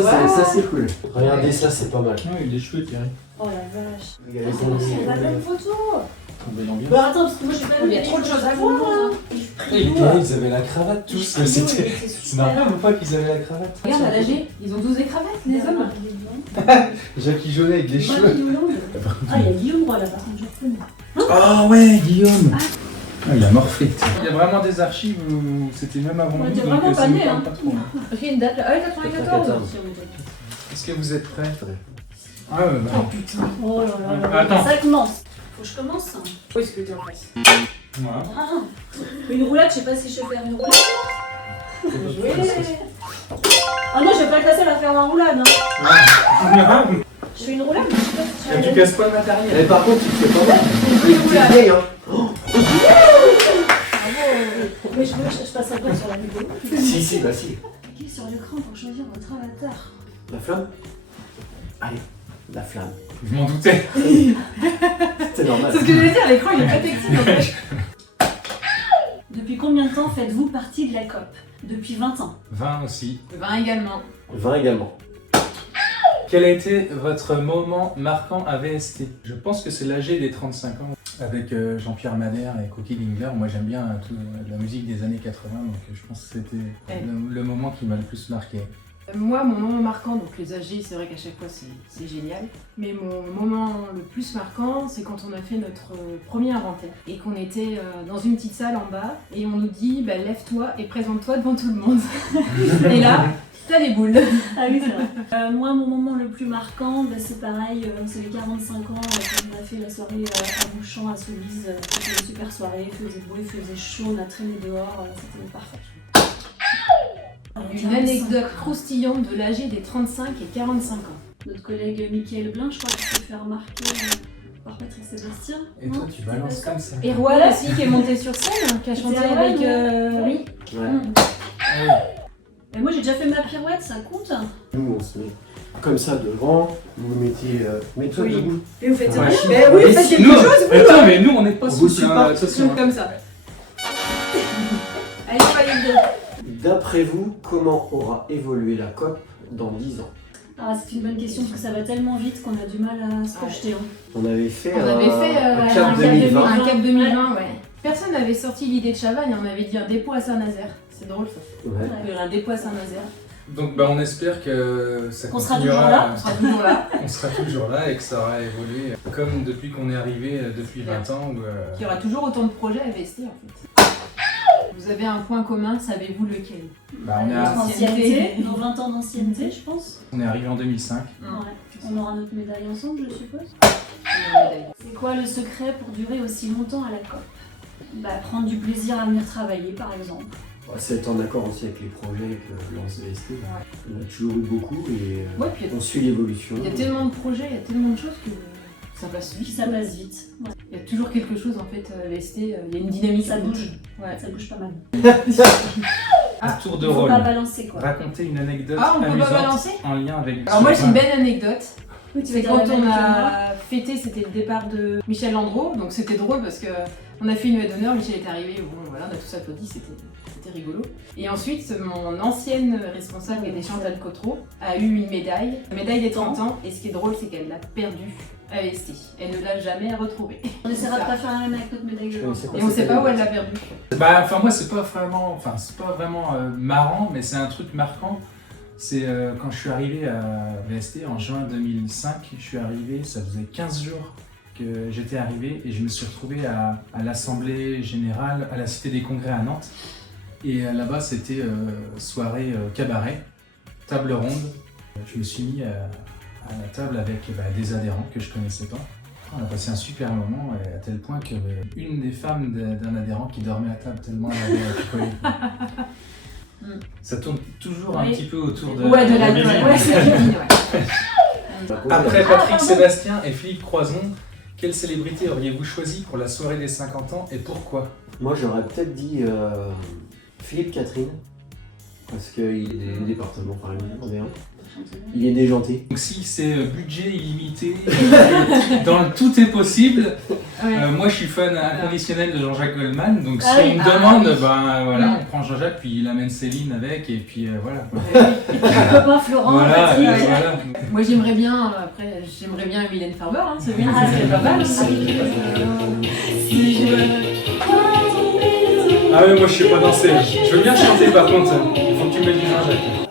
ça c'est cool. Regardez ça, c'est pas mal. Non, il est chouette, Thierry. Oh la vache. Regardez C'est la même photo. Belle ambiance. Bah attends, parce que moi j'ai pas vu. Il y a trop de choses à voir, hein. les gars, ils avaient la cravate tous. C'est normal ou pas qu'ils avaient la cravate? Regarde, à l'âge, ils ont tous des cravates, les hommes. Jackie Jaunet avec les cheveux. Ah, il y a Guillaume Roy là, par contre, je reconnais. Ah ouais, Guillaume. Ah, il a morflé. Il y a vraiment des archives où c'était même avant On nous, était donc vraiment ça pas nous nés, parle hein. pas trop. Parce qu'il y a une date là. Ah, 94. Est-ce que vous êtes prêts? Ah ouais, bah. Oh putain. Oh là là là. Attends. Ça commence. Faut que je commence. Où est-ce que t'es en face? Voilà. Ah, une roulade, je sais pas si je sais faire une roulade. Jouer. Ah non, je vais pas être la seule à faire la roulade. Hein. Ah. Je fais une roulade, mais je sais pas si je Et tu fais casses pas le matériel. Mais par contre, tu te fais pas mal. roulade. T'es vieille, hein. Mais je passe un peu sur la vidéo. Si, bah si. Cliquez sur l'écran pour choisir votre avatar. La flamme? Allez, la flamme. Je m'en doutais. C'est normal. C'est ce que je voulais dire, l'écran il est pas textile en fait. Depuis combien de temps faites-vous partie de la COP? Depuis 20 ans. 20 aussi. 20 également. 20 également. Quel a été votre moment marquant à VST? Je pense que c'est l'AG des 35 ans. Avec Jean-Pierre Madère et Cookie Dingler. Moi j'aime bien la musique des années 80, donc je pense que c'était le moment qui m'a le plus marqué. Moi, mon moment marquant, donc les AG, c'est vrai qu'à chaque fois c'est génial. Mais mon moment le plus marquant, c'est quand on a fait notre premier inventaire et qu'on était dans une petite salle en bas et on nous dit bah, lève-toi et présente-toi devant tout le monde. Et là, t'as les boules. Ah oui, c'est vrai. Moi, mon moment le plus marquant, bah, c'est pareil, c'est les 45 ans, quand on a fait la soirée à Bouchamp, à Soubise. C'était une super soirée, il faisait beau, il faisait chaud, on a traîné dehors, c'était parfait. Une anecdote croustillante de l'AG des 35 et 45 ans. Notre collègue Mickaël Blin, je crois qu'il s'est fait remarquer par Patrick Sébastien. Et toi tu balances comme ça. Et Roy aussi qui est monté sur scène, qui a chanté C'était avec Erwan, oui. Ouais. Et moi j'ai déjà fait ma pirouette, ça compte? Nous, on se met comme ça devant. Vous vous mettez. Mets-toi Oui. debout. Et vous faites Ouais. rien? Mais oui, Mais faites si, quelque Nous, chose, vous. attends, mais nous on n'est pas On sous vous suit pas. attention. Comme ça. Allez, soyez deux. D'après vous, comment aura évolué la COP dans 10 ans? Ah, c'est une bonne question parce que ça va tellement vite qu'on a du mal à se projeter. Hein. On avait fait, On avait fait un un cap cap 2020. Un cap 2020, ouais. Personne n'avait sorti l'idée de Chavagne, on avait dit un dépôt à Saint-Nazaire. C'est drôle ça. Ouais. Il y aurait un dépôt à Saint-Nazaire. Donc bah, on espère que ça Qu'on sera continuera. toujours là. On sera toujours là. On sera toujours là et que ça aura évolué comme depuis qu'on est arrivé depuis 20 ans. Il y aura toujours autant de projets à investir en fait. Vous avez un point commun, savez-vous lequel? Bah, on, est Notre à- ancienneté, nos 20 ans d'ancienneté, je pense. on est arrivé en 2005. Ouais. On aura notre médaille ensemble, je suppose. Médaille. C'est quoi le secret pour durer aussi longtemps à la COP? Bah, prendre du plaisir à venir travailler, par exemple. Ouais, c'est être en accord aussi avec les projets que lance VST. On a toujours eu beaucoup et Ouais, puis on suit l'évolution. il y a tellement de projets, il y a tellement de choses que ça passe Puis vite. ça passe vite. Ouais. Il y a toujours quelque chose en fait, VST, il y a une dynamique. Ça bouge. Ouais. Ça bouge pas mal. Tour de Il faut rôle. pas balancer quoi. Raconter une anecdote Ah, on peut pas amusante balancer en lien avec. Alors moi j'ai une belle anecdote. Oui, tu C'est veux quand dire la on même que a fêté, c'était le départ de Michel Landreau, donc c'était drôle parce que on a fait une nuit d'honneur, Michel est arrivé, bon voilà, on a tous applaudi, c'était rigolo. Et ensuite, mon ancienne responsable, qui était Chantal Cotreau, a eu une médaille, la médaille des 30 ans, et ce qui est drôle, c'est qu'elle l'a perdue à VST. Elle ne l'a jamais retrouvée. On essaiera de pas faire la même avec notre médaille, je pense. Et on sait pas où elle l'a perdue. Bah, enfin moi c'est pas vraiment marrant, mais c'est un truc marquant. C'est quand je suis arrivé à VST en juin 2005, je suis arrivé, ça faisait 15 jours que j'étais arrivé et je me suis retrouvé à l'Assemblée Générale à la Cité des Congrès à Nantes. Et là-bas c'était soirée cabaret, table ronde. Je me suis mis à la table avec des adhérents que je connaissais pas. On a passé un super moment, à tel point que une des femmes d'un adhérent qui dormait à table tellement elle avait picolé. Ça tourne toujours un Oui. petit peu autour de, Ouais, de la Billy. ouais, c'est Billy, ouais. Après Ah, Patrick pardon. Sébastien et Philippe Croison, quelle célébrité auriez-vous choisi pour la soirée des 50 ans et pourquoi? Moi j'aurais peut-être dit Philippe Catherine, parce qu'il est du département, enfin il est Il est déjanté. Donc si c'est budget illimité, tout est possible. Moi je suis fan inconditionnel de Jean-Jacques Goldman, donc si on me demande, ben voilà, on prend Jean-Jacques puis il amène Céline avec et puis voilà. Et puis le copain Florent, Voilà, Patrick. voilà. Moi j'aimerais bien, Mylène Farmer, hein, celui-là, ça serait pas mal aussi. Ah oui, moi je sais pas danser. Je veux bien chanter par contre, il faut que tu me mettes du Jean-Jacques.